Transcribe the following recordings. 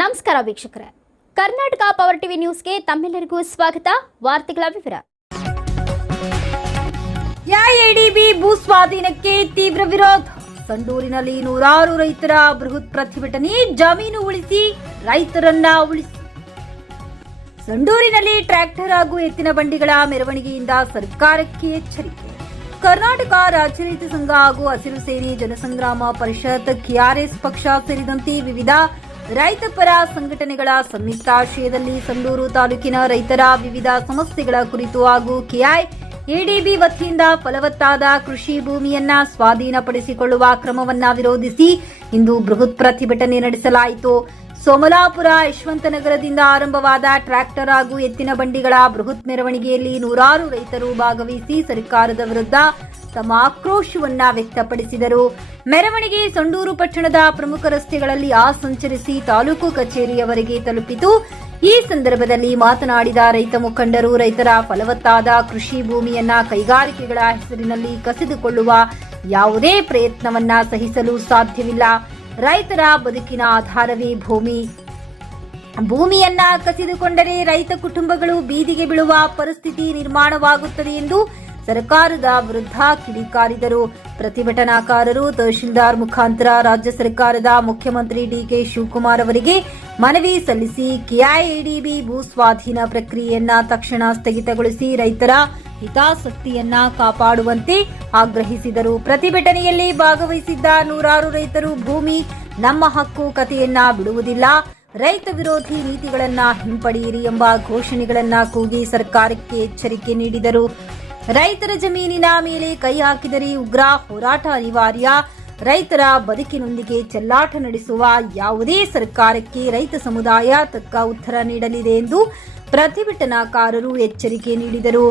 ನಮಸ್ಕಾರ ವೀಕ್ಷಕರೇ, Karnataka power TV ನ್ಯೂಸ್ಗೆ ತಮ್ಮೆಲ್ಲರಿಗೂ ಸ್ವಾಗತ. ವಾರ್ತೆಗಳ ವಿವರ. ಎಐಎಡಿಬಿ ಭೂ ಸ್ವಾಧೀನಕ್ಕೆ ತೀವ್ರ ವಿರೋಧ. ಸಂಡೂರಿನಲ್ಲಿ ನೂರಾರು ರೈತರ ಬೃಹತ್ ಪ್ರತಿಭಟನೆ. ಜಮೀನು ಉಳಿಸಿ, ರೈತರನ್ನ ಉಳಿಸಿ. ಸಂಡೂರಿನಲ್ಲಿ ಟ್ರ್ಯಾಕ್ಟರ್ ಹಾಗೂ ಎತ್ತಿನ ಬಂಡಿಗಳ ಮೆರವಣಿಗೆಯಿಂದ ಸರ್ಕಾರಕ್ಕೆ ಎಚ್ಚರಿಕೆ. ಕರ್ನಾಟಕ ರಾಜ್ಯ ರೈತ ಸಂಘ ಹಾಗೂ ಹಸಿರು ಸೇನೆ ಜನಸಂಗ್ರಾಮ ಪರಿಷತ್, ಕೆಆರ್ಎಸ್ ಪಕ್ಷ ಸೇರಿದಂತೆ ವಿವಿಧ ರೈತ ಪರ ಸಂಘಟನೆಗಳ ಸಂಯುಕ್ತಾಶ್ರಯದಲ್ಲಿ ಸಂಡೂರು ತಾಲೂಕಿನ ರೈತರ ವಿವಿಧ ಸಮಸ್ಯೆಗಳ ಕುರಿತು ಹಾಗೂ ಕೆಐಎಡಿಬಿ ವತಿಯಿಂದ ಫಲವತ್ತಾದ ಕೃಷಿ ಭೂಮಿಯನ್ನ ಸ್ವಾಧೀನಪಡಿಸಿಕೊಳ್ಳುವ ಕ್ರಮವನ್ನ ವಿರೋಧಿಸಿ ಇಂದು ಬೃಹತ್ ಪ್ರತಿಭಟನೆ ನಡೆಸಲಾಯಿತು. ಸೋಮಲಾಪುರ ಯಶವಂತನಗರದಿಂದ ಆರಂಭವಾದ ಟ್ರ್ಯಾಕ್ಟರ್ ಹಾಗೂ ಎತ್ತಿನ ಬಂಡಿಗಳ ಬೃಹತ್ ಮೆರವಣಿಗೆಯಲ್ಲಿ ನೂರಾರು ರೈತರು ಭಾಗವಹಿಸಿ ಸರ್ಕಾರದ ವಿರುದ್ಧ ತಮ್ಮ ಆಕ್ರೋಶವನ್ನ ವ್ಯಕ್ತಪಡಿಸಿದರು. ಮೆರವಣಿಗೆ ಸಂಡೂರು ಪಟ್ಟಣದ ಪ್ರಮುಖ ರಸ್ತೆಗಳಲ್ಲಿ ಸಂಚರಿಸಿ ತಾಲೂಕು ಕಚೇರಿಯವರೆಗೆ ತಲುಪಿತು. ಈ ಸಂದರ್ಭದಲ್ಲಿ ಮಾತನಾಡಿದ ರೈತ ಮುಖಂಡರು, ರೈತರ ಫಲವತ್ತಾದ ಕೃಷಿ ಭೂಮಿಯನ್ನ ಕೈಗಾರಿಕೆಗಳ ಹೆಸರಿನಲ್ಲಿ ಕಸಿದುಕೊಳ್ಳುವ ಯಾವುದೇ ಪ್ರಯತ್ನವನ್ನ ಸಹಿಸಲು ಸಾಧ್ಯವಿಲ್ಲ. ರೈತರ ಬದುಕಿನ ಆಧಾರವೇ ಭೂಮಿ. ಭೂಮಿಯನ್ನ ಕಸಿದುಕೊಂಡರೆ ರೈತ ಕುಟುಂಬಗಳು ಬೀದಿಗೆ ಬೀಳುವ ಪರಿಸ್ಥಿತಿ ನಿರ್ಮಾಣವಾಗುತ್ತದೆ ಎಂದು ಸರ್ಕಾರದ ವಿರುದ್ಧ ಕಿಡಿಕಾರಿದರು. ಪ್ರತಿಭಟನಾಕಾರರು ತಹಶೀಲ್ದಾರ್ ಮುಖಾಂತರ ರಾಜ್ಯ ಸರ್ಕಾರದ ಮುಖ್ಯಮಂತ್ರಿ ಡಿಕೆ ಶಿವಕುಮಾರ್ ಅವರಿಗೆ ಮನವಿ ಸಲ್ಲಿಸಿ ಕೆಐಎಡಿಬಿ ಭೂ ಸ್ವಾಧೀನ ಪ್ರಕ್ರಿಯೆಯನ್ನ ತಕ್ಷಣ ಸ್ಥಗಿತಗೊಳಿಸಿ ರೈತರ ಹಿತಾಸಕ್ತಿಯನ್ನ ಕಾಪಾಡುವಂತೆ ಆಗ್ರಹಿಸಿದರು. ಪ್ರತಿಭಟನೆಯಲ್ಲಿ ಭಾಗವಹಿಸಿದ್ದ ನೂರಾರು ರೈತರು ಭೂಮಿ ನಮ್ಮ ಹಕ್ಕು ಕಥೆಯನ್ನ ಬಿಡುವುದಿಲ್ಲ, ರೈತ ವಿರೋಧಿ ನೀತಿಗಳನ್ನ ಹಿಂಪಡೆಯಿರಿ ಎಂಬ ಘೋಷಣೆಗಳನ್ನ ಕೂಗಿ ಸರ್ಕಾರಕ್ಕೆ ಎಚ್ಚರಿಕೆ ನೀಡಿದರು. ರೈತರ ಜಮೀನಿನ ಮೇಲೆ ಕೈ ಹಾಕಿದರೆ ಉಗ್ರ ಹೋರಾಟ ಅನಿವಾರ್ಯ. ರೈತರ ಬದುಕಿನೊಂದಿಗೆ ಚೆಲ್ಲಾಟ ನಡೆಸುವ ಯಾವುದೇ ಸರ್ಕಾರಕ್ಕೆ ರೈತ ಸಮುದಾಯ ತಕ್ಕ ಉತ್ತರ ನೀಡಲಿದೆ ಎಂದು ಪ್ರತಿಭಟನಾಕಾರರು ಎಚ್ಚರಿಕೆ ನೀಡಿದರು.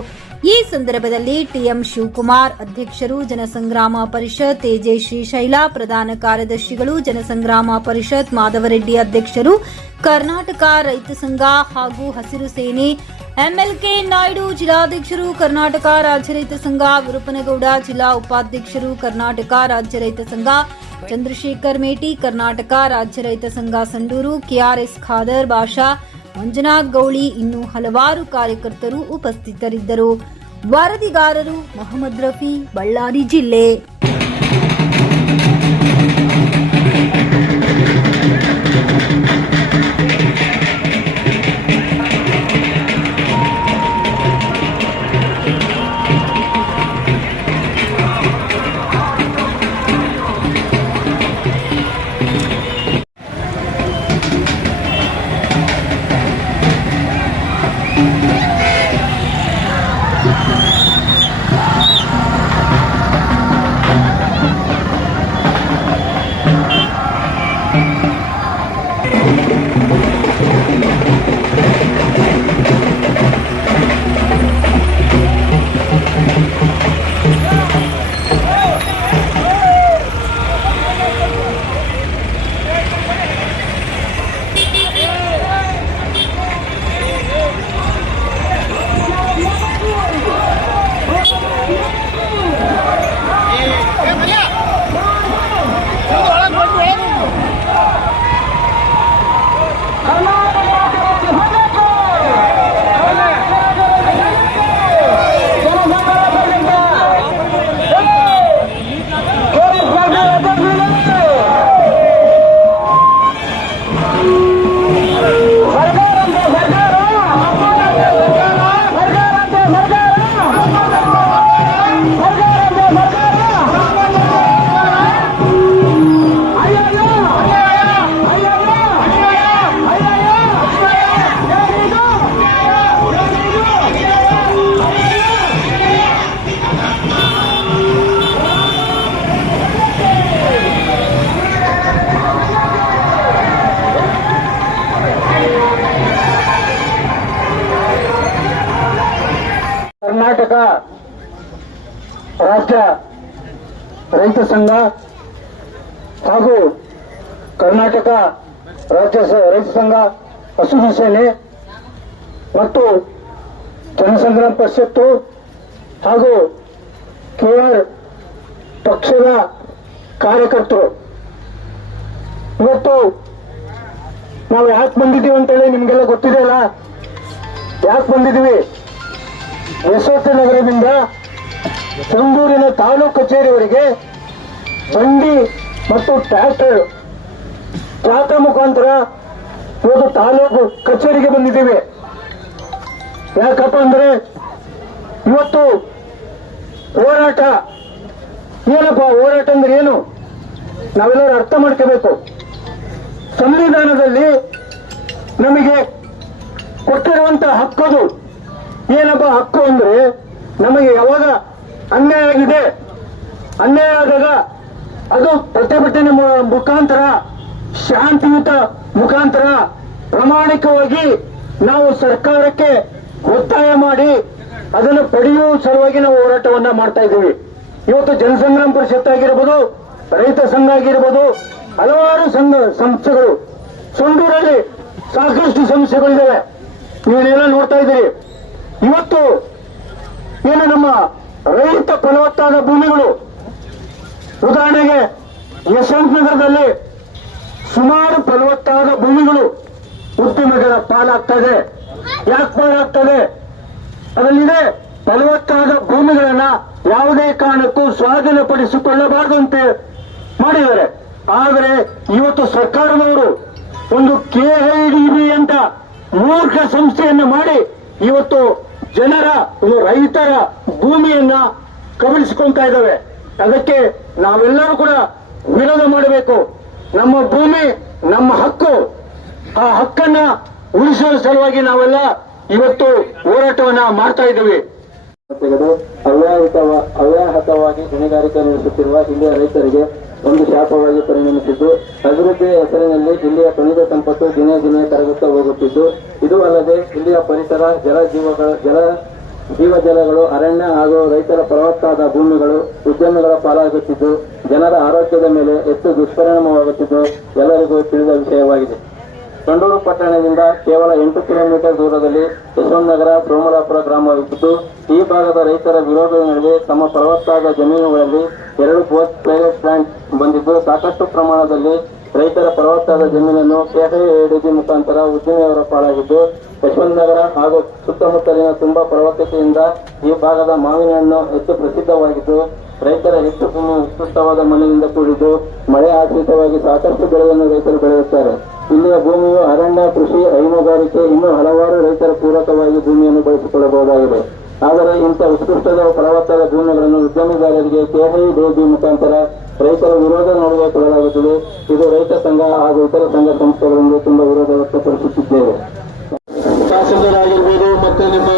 ಈ ಸಂದರ್ಭದಲ್ಲಿ ಟಿಎಂ ಶಿವಕುಮಾರ್ ಅಧ್ಯಕ್ಷರು, ಜನಸಂಗ್ರಾಮ ಪರಿಷತ್ ತೇಜೆ ಶ್ರೀಶೈಲ ಪ್ರಧಾನ ಕಾರ್ಯದರ್ಶಿಗಳು, ಜನಸಂಗ್ರಾಮ ಪರಿಷತ್ ಮಾಧವರೆಡ್ಡಿ ಅಧ್ಯಕ್ಷರು, ಕರ್ನಾಟಕ ರೈತ ಸಂಘ ಹಾಗೂ ಹಸಿರು ಸೇನೆ ಎಂಎಲ್ಕೆ ನಾಯ್ಡು ಜಿಲ್ಲಾಧ್ಯಕ್ಷರು, ಕರ್ನಾಟಕ ರಾಜ್ಯ ರೈತ ಸಂಘ ವಿರುಪನಗೌಡ ಜಿಲ್ಲಾ ಉಪಾಧ್ಯಕ್ಷರು, ಕರ್ನಾಟಕ ರಾಜ್ಯ ರೈತ ಸಂಘ ಚಂದ್ರಶೇಖರ್ ಮೇಟಿ, ಕರ್ನಾಟಕ ರಾಜ್ಯ ರೈತ ಸಂಘ ಸಂಡೂರು, ಕೆಆರ್ಎಸ್ ಖಾದರ್ ಭಾಷಾ, ಮಂಜುನಾಥ್ ಗೌಳಿ ಇನ್ನೂ ಹಲವಾರು ಕಾರ್ಯಕರ್ತರು ಉಪಸ್ಥಿತರಿದ್ದರು. ವರದಿಗಾರರು ಮೊಹಮ್ಮದ್ ರಫಿ, ಬಳ್ಳಾರಿ ಜಿಲ್ಲೆ. ಕರ್ನಾಟಕ ರಾಜ್ಯ ರೈತ ಸಂಘ ಹಾಗೂ ಕರ್ನಾಟಕ ರಾಜ್ಯ ರೈತ ಸಂಘ ಹಸಿರು ಸೇನೆ ಮತ್ತು ಜನಸಂಗ್ರಾಮ ಪರಿಷತ್ತು ಹಾಗೂ ಕೆಆರ್ ಪಕ್ಷದ ಕಾರ್ಯಕರ್ತರು ಇವತ್ತು ನಾವು ಯಾಕೆ ಬಂದಿದ್ದೀವಿ ಅಂತೇಳಿ ನಿಮ್ಗೆಲ್ಲ ಗೊತ್ತಿದೆಯಲ್ಲ. ಯಾಕೆ ಬಂದಿದ್ದೀವಿ? ಯಶವಂತ ನಗರದಿಂದ ಸಂಡೂರಿನ ತಾಲೂಕು ಕಚೇರಿಯವರೆಗೆ ಬಂಡಿ ಮತ್ತು ಟ್ರ್ಯಾಕ್ಟರ್ ಜಾಥಾ ಮುಖಾಂತರ ಇವತ್ತು ತಾಲೂಕು ಕಚೇರಿಗೆ ಬಂದಿದ್ದೀವಿ. ಯಾಕಪ್ಪ ಅಂದ್ರೆ ಇವತ್ತು ಹೋರಾಟ ಏನಪ್ಪ, ಹೋರಾಟ ಅಂದ್ರೆ ಏನು ನಾವೆಲ್ಲರೂ ಅರ್ಥ ಮಾಡ್ಕೋಬೇಕು. ಸಂವಿಧಾನದಲ್ಲಿ ನಮಗೆ ಕೊಟ್ಟಿರುವಂತಹ ಹಕ್ಕದು ಏನಪ್ಪ? ಹಕ್ಕು ಅಂದ್ರೆ ನಮಗೆ ಯಾವಾಗ ಅನ್ಯಾಯ ಆಗಿದೆ, ಅನ್ಯಾಯ ಆದಾಗ ಅದು ಪ್ರತಿಭಟನೆ ಮುಖಾಂತರ, ಶಾಂತಿಯುತ ಮುಖಾಂತರ ಪ್ರಾಮಾಣಿಕವಾಗಿ ನಾವು ಸರ್ಕಾರಕ್ಕೆ ಒತ್ತಾಯ ಮಾಡಿ ಅದನ್ನು ಪಡೆಯುವ ಸಲುವಾಗಿ ನಾವು ಹೋರಾಟವನ್ನ ಮಾಡ್ತಾ ಇದ್ದೀವಿ. ಇವತ್ತು ಜನಸಂಗ್ರಾಮ ಪರಿಷತ್ ಆಗಿರ್ಬೋದು, ರೈತ ಸಂಘ ಆಗಿರ್ಬೋದು, ಹಲವಾರು ಸಂಸ್ಥೆಗಳು ಸಂಡೂರಲ್ಲಿ ಸಾಕಷ್ಟು ಸಂಸ್ಥೆಗಳಿದ್ದಾವೆ. ನೀವೆಲ್ಲ ನೋಡ್ತಾ ಇದ್ದೀರಿ. ಇವತ್ತು ಏನು ನಮ್ಮ ರೈತ ಫಲವತ್ತಾದ ಭೂಮಿಗಳು, ಉದಾಹರಣೆಗೆ ಯಶವಂತ ನಗರದಲ್ಲಿ ಸುಮಾರು ಫಲವತ್ತಾದ ಭೂಮಿಗಳು ಉದ್ಯಮಿಗಳ ಪಾಲಾಗ್ತದೆ. ಯಾಕೆ ಪಾಲಾಗ್ತದೆ? ಅದರಲ್ಲಿದೆ ಫಲವತ್ತಾದ ಭೂಮಿಗಳನ್ನ ಯಾವುದೇ ಕಾರಣಕ್ಕೂ ಸ್ವಾಧೀನಪಡಿಸಿಕೊಳ್ಳಬಾರದು ಅಂತ ಮಾಡಿದ್ದಾರೆ. ಆದರೆ ಇವತ್ತು ಸರ್ಕಾರದವರು ಒಂದು ಕೆಐಡಿಬಿ ಅಂತ ಮೂರ್ಖ ಸಂಸ್ಥೆಯನ್ನು ಮಾಡಿ ಇವತ್ತು ಜನರ ಒಂದು ರೈತರ ಭೂಮಿಯನ್ನ ಕಬಳಿಸಿಕೊಳ್ತಾ ಇದ್ದಾವೆ. ಅದಕ್ಕೆ ನಾವೆಲ್ಲರೂ ಕೂಡ ವಿರೋಧ ಮಾಡಬೇಕು. ನಮ್ಮ ಭೂಮಿ ನಮ್ಮ ಹಕ್ಕು, ಆ ಹಕ್ಕನ್ನ ಉಳಿಸುವ ಸಲುವಾಗಿ ನಾವೆಲ್ಲ ಇವತ್ತು ಹೋರಾಟವನ್ನ ಮಾಡ್ತಾ ಇದ್ದೀವಿ. ತೆಗೆದು ಅವ್ಯಾಹತವಾಗಿ ಗಣಿಗಾರಿಕೆ ನಡೆಸುತ್ತಿರುವ ಇಲ್ಲಿಯ ರೈತರಿಗೆ ಒಂದು ಶಾಪವಾಗಿ ಪರಿಣಮಿಸಿದ್ದು, ಅಭಿವೃದ್ಧಿಯ ಹೆಸರಿನಲ್ಲಿ ಇಲ್ಲಿಯ ಖನಿಜ ಸಂಪತ್ತು ದಿನೇ ದಿನೇ ಕರಗುತ್ತಾ ಹೋಗುತ್ತಿದ್ದು, ಇದು ಅಲ್ಲದೆ ಇಲ್ಲಿಯ ಪರಿಸರ, ಜೀವಜಲಗಳು, ಅರಣ್ಯ ಹಾಗೂ ರೈತರ ಫಲವತ್ತಾದ ಭೂಮಿಗಳು ಉದ್ಯಮಿಗಳ ಪಾಲಾಗುತ್ತಿದ್ದು, ಜನರ ಆರೋಗ್ಯದ ಮೇಲೆ ಹೆಚ್ಚು ದುಷ್ಪರಿಣಾಮವಾಗುತ್ತಿದ್ದು ಎಲ್ಲರಿಗೂ ತಿಳಿದ ವಿಷಯವಾಗಿದೆ. ಸಂಡೂರು ಪಟ್ಟಣದಿಂದ ಕೇವಲ 8 ಕಿಲೋಮೀಟರ್ ದೂರದಲ್ಲಿ ಯಶವಂತ ನಗರ ಸೋಮಲಾಪುರ ಗ್ರಾಮವಿದ್ದು, ಈ ಭಾಗದ ರೈತರ ವಿರೋಧದ ನಡುವೆ ತಮ್ಮ ಫಲವತ್ತಾದ ಜಮೀನುಗಳಲ್ಲಿ 2 ಬೋತ್ ಪೈಲಟ್ ಪ್ಲಾಂಟ್ ಬಂದಿದ್ದು, ಸಾಕಷ್ಟು ಪ್ರಮಾಣದಲ್ಲಿ ರೈತರ ಫಲವತ್ತಾದ ಜಮೀನನ್ನು ಕೆಐಡಿಬಿ ಮುಖಾಂತರ ಉದ್ಯಮಿಯವರ ಪಾಲಾಗಿದ್ದು, ಯಶವಂತ ನಗರ ಹಾಗೂ ಸುತ್ತಮುತ್ತಲಿನ ತುಂಬಾ ಫಲವತ್ತತೆಯಿಂದ ಈ ಭಾಗದ ಮಾವಿನ ಹಣ್ಣು ಹೆಚ್ಚು ಪ್ರಸಿದ್ಧವಾಗಿದ್ದು, ರೈತರ ಹೆಚ್ಚು ಭೂಮಿ ಉತ್ಕೃಷ್ಟವಾದ ಮಣ್ಣಿನಿಂದ ಕೂಡಿದ್ದು, ಮಳೆ ಆಶ್ರಿತವಾಗಿ ಸಾಕಷ್ಟು ಬೆಳೆಯನ್ನು ರೈತರು ಬೆಳೆಯುತ್ತಾರೆ. ಇಲ್ಲಿಯ ಭೂಮಿಯು ಅರಣ್ಯ, ಕೃಷಿ, ಹೈನುಗಾರಿಕೆ ಇನ್ನೂ ಹಲವಾರು ರೈತರ ಪೂರಕವಾಗಿ ಭೂಮಿಯನ್ನು ಬಳಸಿಕೊಳ್ಳಬಹುದಾಗಿದೆ. ಆದರೆ ಇಂಥ ಉತ್ಕೃಷ್ಟದ ಫಲವತ್ತಾದ ಭೂಮಿಗಳನ್ನು ಉದ್ಯಮಿದಾರರಿಗೆ ಕೆಐಡಿಬಿ ಮುಖಾಂತರ ರೈತರ ವಿರೋಧ ನಡುವೆ ಕೊಡಲಾಗುತ್ತದೆ. ಇದು ರೈತ ಸಂಘ ಹಾಗೂ ಇತರ ಸಂಘ ಸಂಸ್ಥೆಗಳಿಂದ ತುಂಬಾ ವಿರೋಧ ವ್ಯಕ್ತಪಡಿಸುತ್ತಿದ್ದೇವೆ. ತಹಸೀಲ್ದಾರ್ ಆಗಿರ್ಬೋದು, ಮತ್ತೆ ನಿಮ್ಮ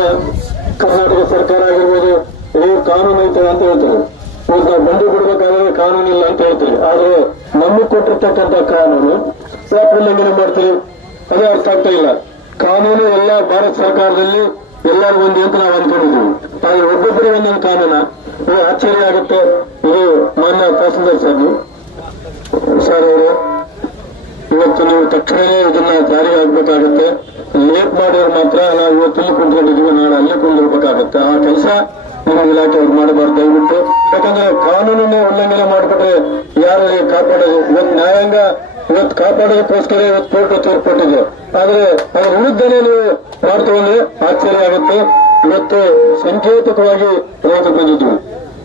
ಕರ್ನಾಟಕ ಸರ್ಕಾರ ಆಗಿರ್ಬೋದು, ಇದು ಕಾನೂನು ಐತೆ ಅಂತ ಹೇಳ್ತಾರೆ. ಈಗ ಬಂಡಿ ಬಿಡ್ಬೇಕಾದ್ರೆ ಕಾನೂನಿಲ್ಲ ಅಂತ ಹೇಳ್ತೀರಿ. ಆದ್ರೆ ನಮಗೆ ಕೊಟ್ಟಿರ್ತಕ್ಕಂಥ ಕಾನೂನು ಯಾಕೆ ಉಲ್ಲಂಘನೆ ಮಾಡ್ತೀರಿ? ಅದೇ ಅರ್ಥ ಆಗ್ತಾ ಇಲ್ಲ. ಕಾನೂನು ಎಲ್ಲ ಭಾರತ ಸರ್ಕಾರದಲ್ಲಿ ಎಲ್ಲರೂ ಒಂದೇ ಅಂತ ನಾವು ಅನ್ಕೊಂಡಿದ್ದೀವಿ. ಆದ್ರೆ ಒಬ್ಬೊಬ್ಬರಿಗೆ ಒಂದೊಂದು ಕಾನೂನ. ಇದು ಆಶ್ಚರ್ಯ ಆಗುತ್ತೆ. ಇದು ಮಾನ್ಯ ತಹಸೀಲ್ದಾರ್ ಸರ್ ಅವರು ಇವತ್ತು ನೀವು ತಕ್ಷಣವೇ ಇದನ್ನ ಜಾರಿಗೆ ಆಗ್ಬೇಕಾಗತ್ತೆ. ಲೇಟ್ ಮಾಡಿದ್ರೆ ಮಾತ್ರ ನಾವು ಇವತ್ತು ಇಲ್ಲಿ ಕುಂತ್ಕೊಂಡಿದ್ದೀವಿ, ನಾಳೆ ಅಲ್ಲೇ ಕುಂದಿರ್ಬೇಕಾಗತ್ತೆ. ಆ ಕೆಲಸ ನಿಮ್ಮ ಇಲಾಖೆಯವ್ರು ಮಾಡಬಾರ್ದು ದಯವಿಟ್ಟು. ಯಾಕಂದ್ರೆ ಕಾನೂನನ್ನೇ ಉಲ್ಲಂಘನೆ ಮಾಡಿಬಿಟ್ರೆ ಯಾರು ಕಾಪಾಡೋದು? ಇವತ್ತು ನ್ಯಾಯಾಂಗ ಇವತ್ತು ಕಾಪಾಡೋದಕ್ಕೋಸ್ಕರ ಇವತ್ತು ಕೋರ್ಟ್ ತೀರ್ಪು ಕೊಟ್ಟಿದೆ. ಆದ್ರೆ ಅದರ ವಿರುದ್ಧನೇ ನೀವು ಮಾಡ್ತೇವೆ ಆಶ್ಚರ್ಯ ಆಗುತ್ತೆ. ಇವತ್ತು ಸಂಕೇತಕವಾಗಿ ರೈತರು ಬಂದಿದ್ವಿ.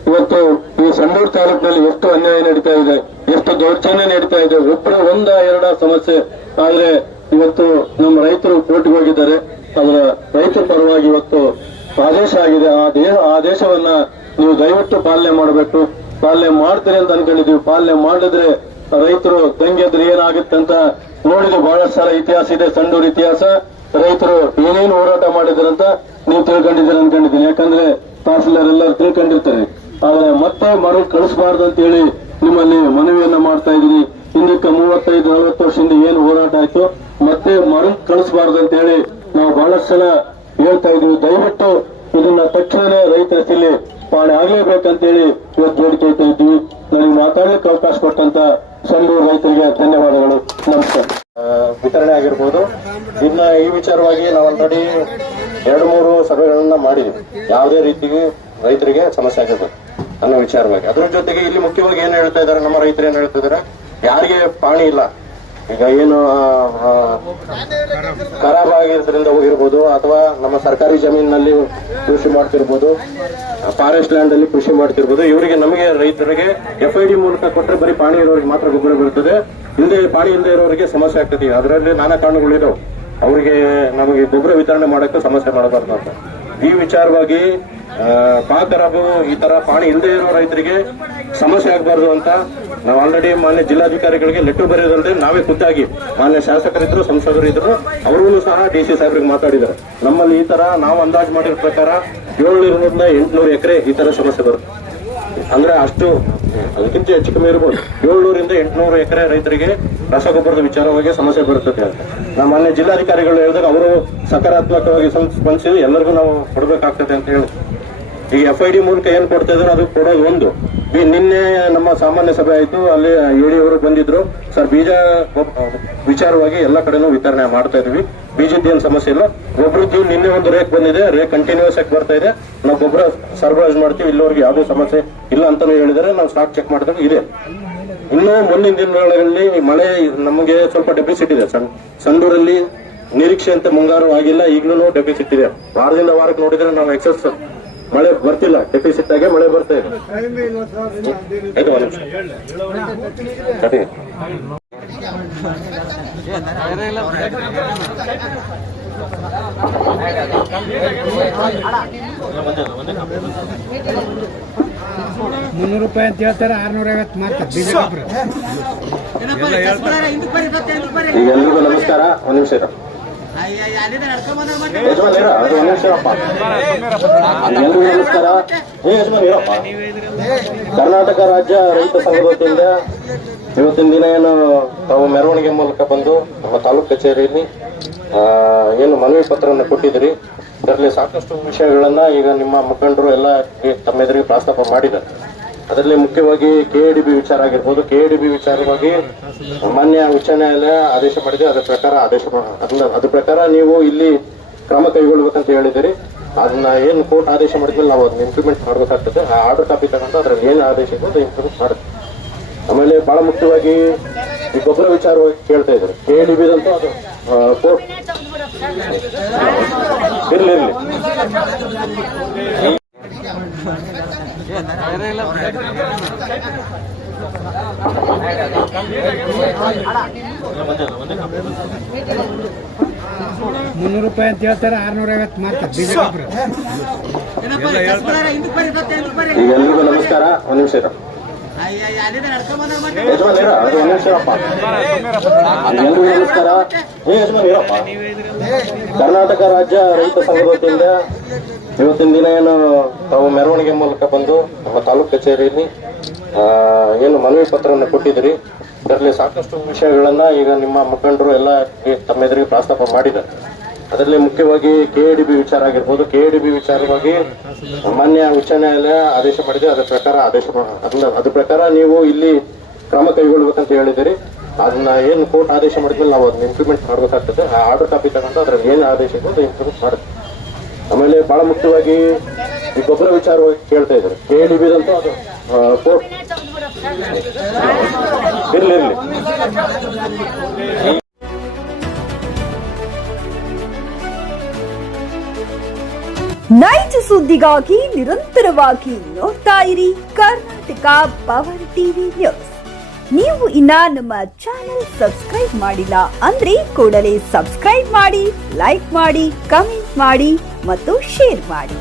ಇವತ್ತು ಈ ಸಂಡೂರು ತಾಲೂಕಿನಲ್ಲಿ ಎಷ್ಟು ಅನ್ಯಾಯ ನಡೀತಾ ಇದೆ, ಎಷ್ಟು ದೌರ್ಜನ್ಯ ನಡೀತಾ ಇದೆ. ಒಬ್ಬರು ಎರಡ ಸಮಸ್ಯೆ ಆದ್ರೆ ಇವತ್ತು ನಮ್ಮ ರೈತರು ಕೋರ್ಟ್ಗೆ ಹೋಗಿದ್ದಾರೆ. ಅದರ ರೈತರ ಪರವಾಗಿ ಇವತ್ತು ಆದೇಶ ಆಗಿದೆ. ಆ ಆದೇಶವನ್ನ ನೀವು ದಯವಿಟ್ಟು ಪಾಲನೆ ಮಾಡಬೇಕು. ಪಾಲನೆ ಮಾಡ್ತೀರಿ ಅಂತ ಅನ್ಕೊಂಡಿದೀವಿ. ಪಾಲನೆ ಮಾಡಿದ್ರೆ ರೈತರು ದಂಗೆದ್ರೆ ಏನಾಗುತ್ತೆ ಅಂತ ನೋಡಿದ್ರೆ ಬಹಳಷ್ಟು ಸಲ ಇತಿಹಾಸ ಇದೆ, ಸಂಡೂರು ಇತಿಹಾಸ. ರೈತರು ಏನೇನು ಹೋರಾಟ ಮಾಡಿದಾರಂತ ನೀವು ತಿಳ್ಕೊಂಡಿದ್ದೀರಿ ಅನ್ಕೊಂಡಿದ್ದೀನಿ. ಯಾಕಂದ್ರೆ ತಹಸೀಲ್ದಾರ್ ಎಲ್ಲರೂ ತಿಳ್ಕೊಂಡಿರ್ತಾರೆ. ಆದ್ರೆ ಮತ್ತೆ ಮರು ಕಳಿಸಬಾರ್ದು ಅಂತ ಹೇಳಿ ನಿಮ್ಮಲ್ಲಿ ಮನವಿಯನ್ನ ಮಾಡ್ತಾ ಇದ್ದೀನಿ. ಹಿಂದಕ್ಕೆ 35-40 ವರ್ಷದಿಂದ ಏನು ಹೋರಾಟ ಆಯ್ತು, ಮತ್ತೆ ಮರು ಕಳಿಸಬಾರ್ದು ಅಂತ ಹೇಳಿ ನಾವು ಬಹಳಷ್ಟು ಸಲ ಹೇಳ್ತಾ ಇದೀವಿ. ದಯವಿಟ್ಟು ಇದನ್ನ ತಕ್ಷಣವೇ ರೈತರ ಇಲ್ಲಿ ಪಾಲನೆ ಆಗ್ಲೇಬೇಕಂತೇಳಿ ಇವತ್ತು ಬೇಡಿಕೆ ಇಡ್ತಾ ಇದ್ದೀವಿ. ನನಗೆ ಮಾತಾಡ್ಲಿಕ್ಕೆ ಅವಕಾಶ ಕೊಟ್ಟಂತ ಸಂಡೂರು ರೈತರಿಗೆ ಧನ್ಯವಾದಗಳು. ನಮಸ್ಕಾರ. ವಿತರಣೆ ಆಗಿರ್ಬೋದು. ಇದನ್ನ ಈ ವಿಚಾರವಾಗಿ ನಾವು ಆಲ್ರೆಡಿ 2-3 ಸಭೆಗಳನ್ನ ಮಾಡಿದ್ವಿ. ಯಾವುದೇ ರೀತಿಗೆ ರೈತರಿಗೆ ಸಮಸ್ಯೆ ಆಗಿರ್ಬೋದು ಅನ್ನೋ ವಿಚಾರವಾಗಿ. ಅದ್ರ ಜೊತೆಗೆ ಇಲ್ಲಿ ಮುಖ್ಯವಾಗಿ ಏನ್ ಹೇಳ್ತಾ ಇದಾರೆ ನಮ್ಮ ರೈತರು, ಏನ್ ಹೇಳ್ತಾ ಇದಾರೆ, ಯಾರಿಗೆ ಪಾಣಿ ಇಲ್ಲ, ಈಗ ಏನು ಖರಾಬ್ ಆಗಿರೋದ್ರಿಂದ ಇರ್ಬೋದು, ಅಥವಾ ನಮ್ಮ ಸರ್ಕಾರಿ ಜಮೀನಿನಲ್ಲಿ ಕೃಷಿ ಮಾಡ್ತಿರ್ಬೋದು, ಫಾರೆಸ್ಟ್ ಲ್ಯಾಂಡ್ ಅಲ್ಲಿ ಕೃಷಿ ಮಾಡ್ತಿರ್ಬೋದು, ಇವರಿಗೆ ನಮಗೆ ರೈತರಿಗೆ FID ಮೂಲಕ ಕೊಟ್ಟರೆ ಬರೀ ಪಾಣಿ ಇರೋರಿಗೆ ಮಾತ್ರ ಗೊಬ್ಬರ ಬರ್ತದೆ. ಇಲ್ಲದೆ ಪಾಣಿ ಇಲ್ಲದೆ ಇರೋರಿಗೆ ಸಮಸ್ಯೆ ಆಗ್ತದೆ. ಅದರಲ್ಲಿ ನಾನಾ ಕಾರಣಗಳಿದಾವೆ. ಅವರಿಗೆ ನಮಗೆ ಗೊಬ್ಬರ ವಿತರಣೆ ಮಾಡಕ್ಕೆ ಸಮಸ್ಯೆ ಮಾಡಬಾರ್ದು ಅಂತ ಈ ವಿಚಾರವಾಗಿ ಖರಾಬು ಈ ತರ ಪಾಣಿ ಇಲ್ಲದೆ ಇರೋ ರೈತರಿಗೆ ಸಮಸ್ಯೆ ಆಗಬಾರ್ದು ಅಂತ ನಾವು ಆಲ್ರೆಡಿ ಮಾನ್ಯ ಜಿಲ್ಲಾಧಿಕಾರಿಗಳಿಗೆ ಲೆಟರ್ ಬರೆಯೋದಲ್ಲದೆ ನಾವೇ ಖುದ್ದಾಗಿ ಮಾನ್ಯ ಶಾಸಕರಿದ್ರು, ಸಂಸದರು ಇದ್ರು, ಅವರೂ ಸಹ DC ಸಾಹೇಬ್ರಿಗೆ ಮಾತಾಡಿದ್ದಾರೆ. ನಮ್ಮಲ್ಲಿ ಈ ತರ ನಾವು ಅಂದಾಜು ಮಾಡಿರೋ ಪ್ರಕಾರ 700 800 ಎಕರೆ ಈ ತರ ಸಮಸ್ಯೆ ಬರುತ್ತೆ. ಅಂದ್ರೆ ಅಷ್ಟು ಅದಕ್ಕಿಂತ ಹೆಚ್ಚು ಕಮ್ಮಿ ಇರಬಹುದು. 700 800 ಎಕರೆ ರೈತರಿಗೆ ರಸಗೊಬ್ಬರದ ವಿಚಾರವಾಗಿ ಸಮಸ್ಯೆ ಬರುತ್ತದೆ ಅಂತ ನಮ್ಮ ಮಾನ್ಯ ಜಿಲ್ಲಾಧಿಕಾರಿಗಳು ಹೇಳಿದಾಗ ಅವರು ಸಕಾರಾತ್ಮಕವಾಗಿ ಸ್ಪಂದಿಸಿ ಎಲ್ಲರಿಗೂ ನಾವು ಕೊಡಬೇಕಾಗ್ತದೆ ಅಂತ ಹೇಳಿ ಈಗ FID ಮೂಲಕ ಏನ್ ಕೊಡ್ತಾ ಇದ್ರು ಅದು ಕೊಡೋದು ಒಂದು. ನಿನ್ನೆ ನಮ್ಮ ಸಾಮಾನ್ಯ ಸಭೆ ಆಯ್ತು, ಅಲ್ಲಿ ಅವರು ಬಂದಿದ್ರು. ಸರ್, ಬೀಜ ವಿಚಾರವಾಗಿ ಎಲ್ಲ ಕಡೆನೂ ವಿತರಣೆ ಮಾಡ್ತಾ ಇದೀವಿ, ಬೀಜದ ಏನ್ ಸಮಸ್ಯೆ ಇಲ್ಲ. ಗೊಬ್ಬರದ್ದು ನಿನ್ನೆ ಒಂದು ರೇಕ್ ಬಂದಿದೆ, ರೇಕ್ ಕಂಟಿನ್ಯೂಸ್ ಆಗಿ ಬರ್ತಾ ಇದೆ. ನಾವು ಗೊಬ್ಬರ ಸರಬರಾಜು ಮಾಡ್ತೀವಿ, ಇಲ್ಲಿವರೆಗೆ ಯಾವುದೇ ಸಮಸ್ಯೆ ಇಲ್ಲ ಅಂತಾನು ಹೇಳಿದರೆ ನಾವು ಸ್ಟಾಕ್ ಚೆಕ್ ಮಾಡಿದಾಗ ಇದೆ. ಇನ್ನು ಮುಂದಿನ ದಿನಗಳಲ್ಲಿ ಮಳೆ ನಮಗೆ ಸ್ವಲ್ಪ ಡೆಫಿಸಿಟ್ ಇದೆ. ಸಂಡೂರಲ್ಲಿ ನಿರೀಕ್ಷೆ ಅಂತ ಮುಂಗಾರು ಆಗಿಲ್ಲ, ಈಗಲೂ ಡೆಫಿಸಿಟ್ ಇದೆ. ವಾರದಿಂದ ವಾರಕ್ಕೆ ನೋಡಿದ್ರೆ ನಾವು ಎಕ್ಸಸ್ ಮಳೆ ಬರ್ತಿಲ್ಲ, ಡೆಫಿಸಿಟ್ ಆಗಿ ಮಳೆ ಬರ್ತಾ ಇದೆ. ಆಯ್ತು, ಒಂದು ನಿಮಿಷ ಸರಿ. ₹300 ಅಂತ ಹೇಳ್ತಾರೆ, 650 ಮಾರ್ತಾರೆ ಬೀಜ ಗೊಬ್ಬರ. ಈಗ ಎಲ್ರಿಗೂ ನಮಸ್ಕಾರ. ಒಂದು ನಿಮಿಷ ಇರ ಯಜಮಾನ್ ಇರ, ಅದು ಒಂದು ನಿಮಿಷ ಅಪ್ಪ. ಎಲ್ರಿಗೂ ನಮಸ್ಕಾರ. ಯಜಮಾನ್ ಇರಪ್ಪ. ಕರ್ನಾಟಕ ರಾಜ್ಯ ರೈತ ಸಂಘದ ವತಿಯಿಂದ ಇವತ್ತಿನ ದಿನ ಏನು ತಾವು ಮೆರವಣಿಗೆ ಮೂಲಕ ಬಂದು ನಮ್ಮ ತಾಲೂಕು ಕಚೇರಿಯಲ್ಲಿ ಏನು ಮನವಿ ಪತ್ರವನ್ನು ಕೊಟ್ಟಿದ್ರಿ, ಇದರಲ್ಲಿ ಸಾಕಷ್ಟು ವಿಷಯಗಳನ್ನ ಈಗ ನಿಮ್ಮ ಮುಖಂಡರು ಎಲ್ಲ ತಮ್ಮ ಎದುರಿಗೆ ಪ್ರಸ್ತಾಪ ಮಾಡಿದ್ದಾರೆ. ಅದರಲ್ಲಿ ಮುಖ್ಯವಾಗಿ KADB ವಿಚಾರ ಆಗಿರ್ಬೋದು. KADB ವಿಚಾರವಾಗಿ ಮಾನ್ಯ ಉಚ್ಚ ನ್ಯಾಯಾಲಯ ಆದೇಶ ಮಾಡಿದೆ. ಅದ್ರ ಪ್ರಕಾರ ನೀವು ಇಲ್ಲಿ ಕ್ರಮ ಕೈಗೊಳ್ಬೇಕಂತ ಹೇಳಿದಿರಿ. ಅದನ್ನ ಏನು ಕೋರ್ಟ್ ಆದೇಶ ಮಾಡಿದ್ಮೇಲೆ ನಾವು ಅದನ್ನ ಇಂಪ್ಲಿಮೆಂಟ್ ಮಾಡಬೇಕಾಗ್ತದೆ. ಆ ಆರ್ಡರ್ ಕಾಪಿ ತಗೊಂಡು ಅದ್ರಲ್ಲಿ ಏನು ಆದೇಶ ಇದೆ ಅದು ಇಂಪ್ಲಿಮೆಂಟ್ ಮಾಡುತ್ತೆ. ಆಮೇಲೆ ಬಹಳ ಮುಖ್ಯವಾಗಿ ಈ ಗೊಬ್ಬರ ವಿಚಾರವಾಗಿ ಕೇಳ್ತಾ ಇದ್ದಾರೆ. KADB ದಂತೂ ಅದು ಕೋರ್ಟ್ ಇರ್ಲಿ. ₹300 ಅಂತ ಹೇಳ್ತಾರೆ, 650 ಮಾರ್ತಾರೆ ಬೀಜ ಗೊಬ್ಬರ. ಈಗ ಎಲ್ರಿಗೂ ನಮಸ್ಕಾರ. ಒಂದು ನಿಮಿಷ ಇರ ಯಜಮಾನ್ ಇರ, ಅದು ಒಂದು ನಿಮಿಷ ಅಪ್ಪ. ಎಲ್ರಿಗೂ ನಮಸ್ಕಾರ. ಯಜಮಾನ್ ಇರಪ್ಪ. ಕರ್ನಾಟಕ ರಾಜ್ಯ ರೈತ ಸಂಘದ ವತಿಯಿಂದ ಇವತ್ತಿನ ದಿನ ಏನು ತಾವು ಮೆರವಣಿಗೆ ಮೂಲಕ ಬಂದು ನಮ್ಮ ತಾಲೂಕು ಕಚೇರಿಯಲ್ಲಿ ಏನು ಮನವಿ ಪತ್ರವನ್ನು ಕೊಟ್ಟಿದ್ರಿ, ಇದರಲ್ಲಿ ಸಾಕಷ್ಟು ವಿಷಯಗಳನ್ನ ಈಗ ನಿಮ್ಮ ಮುಖಂಡರು ಎಲ್ಲ ತಮ್ಮ ಎದುರಿಗೆ ಪ್ರಸ್ತಾಪ ಮಾಡಿದ್ದಾರೆ. ಅದರಲ್ಲಿ ಮುಖ್ಯವಾಗಿ KADB ವಿಚಾರ ಆಗಿರ್ಬೋದು. KADB ವಿಚಾರವಾಗಿ ಮಾನ್ಯ ಉಚ್ಚ ನ್ಯಾಯಾಲಯ ಆದೇಶ ಮಾಡಿದೆ. ಅದ್ರ ಪ್ರಕಾರ ನೀವು ಇಲ್ಲಿ ಕ್ರಮ ಕೈಗೊಳ್ಬೇಕಂತ ಹೇಳಿದಿರಿ. ಅದನ್ನ ಏನು ಕೋರ್ಟ್ ಆದೇಶ ಮಾಡಿದ್ಮೇಲೆ ನಾವು ಅದನ್ನ ಇಂಪ್ಲಿಮೆಂಟ್ ಮಾಡಬೇಕಾಗ್ತದೆ. ಆ ಆರ್ಡರ್ ಕಾಪಿ ತಗೊಂಡು ಅದ್ರಲ್ಲಿ ಏನು ಆದೇಶ ಇದೆ ಅದು ಇಂಪ್ಲಿಮೆಂಟ್ ಮಾಡುತ್ತೆ. ಆಮೇಲೆ ಬಹಳ ಮುಖ್ಯವಾಗಿ ಈ ಗೊಬ್ಬರ ವಿಚಾರವಾಗಿ ಕೇಳ್ತಾ ಇದ್ದಾರೆ. KADB ದಂತೂ ಅದು ಕೋರ್ಟ್ ಇರ್ಲಿ. ನೈಜ ಸುದ್ದಿಗಾಗಿ ನಿರಂತರವಾಗಿ ನೋಡ್ತಾ ಇರಿ ಕರ್ನಾಟಕ ಪವರ್ ಟಿವಿ ನ್ಯೂಸ್. ನೀವು ಇನ್ನ ನಮ್ಮ ಚಾನೆಲ್ ಸಬ್ಸ್ಕ್ರೈಬ್ ಮಾಡಿಲ್ಲ ಅಂದ್ರೆ ಕೂಡಲೇ ಸಬ್ಸ್ಕ್ರೈಬ್ ಮಾಡಿ, ಲೈಕ್ ಮಾಡಿ, ಕಮೆಂಟ್ ಮಾಡಿ ಮತ್ತು ಶೇರ್ ಮಾಡಿ.